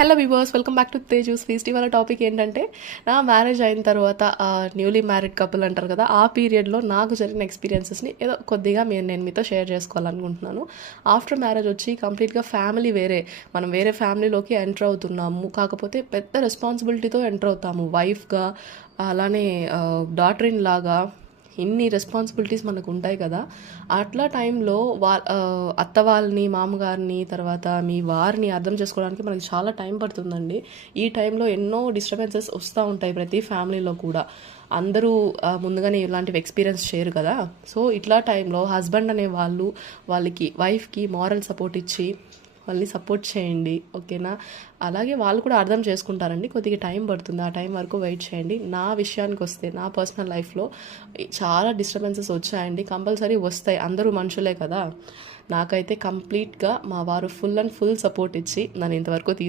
Hello viewers, welcome back to Teju's feast. ఇవాళ topic ఏంటంటే, నా మ్యారేజ్ అయిన తర్వాత న్యూలీ మ్యారీడ్ కపుల్ అంటారు కదా, ఆ పీరియడ్లో నాకు జరిగిన ఎక్స్పీరియన్సెస్ని ఏదో కొద్దిగా నేను మీతో షేర్ చేసుకోవాలనుకుంటున్నాను. ఆఫ్టర్ మ్యారేజ్ వచ్చి కంప్లీట్గా ఫ్యామిలీ మనం వేరే ఫ్యామిలీలోకి ఎంటర్ అవుతున్నాము. కాకపోతే పెద్ద రెస్పాన్సిబిలిటీతో ఎంటర్ అవుతాము, వైఫ్గా, అలానే డాటర్ ఇన్ లాగా. ఇన్ని రెస్పాన్సిబిలిటీస్ మనకు ఉంటాయి కదా. అట్లా టైంలో అత్త వాళ్ళని, మామగారిని, తర్వాత మీ వారిని అర్థం చేసుకోవడానికి మనకి చాలా టైం పడుతుందండి. ఈ టైంలో ఎన్నో డిస్టర్బెన్సెస్ వస్తూ ఉంటాయి ప్రతి ఫ్యామిలీలో కూడా. అందరూ ముందుగానే ఇలాంటివి ఎక్స్పీరియన్స్ చేయరు కదా. సో ఇట్లా టైంలో హస్బెండ్ అనే వాళ్ళకి వైఫ్కి మారల్ సపోర్ట్ ఇచ్చి వాళ్ళని సపోర్ట్ చేయండి, ఓకేనా. అలాగే వాళ్ళు కూడా అర్థం చేసుకుంటారండి, కొద్దిగా టైం పడుతుంది, ఆ టైం వరకు వెయిట్ చేయండి. నా విషయానికి వస్తే, నా పర్సనల్ లైఫ్లో చాలా డిస్టర్బెన్సెస్ వచ్చాయండి, కంపల్సరీ వస్తాయి, అందరూ మనుషులే కదా. నాకైతే కంప్లీట్గా మా వారు ఫుల్ అండ్ ఫుల్ సపోర్ట్ ఇచ్చి నన్ను ఇంతవరకు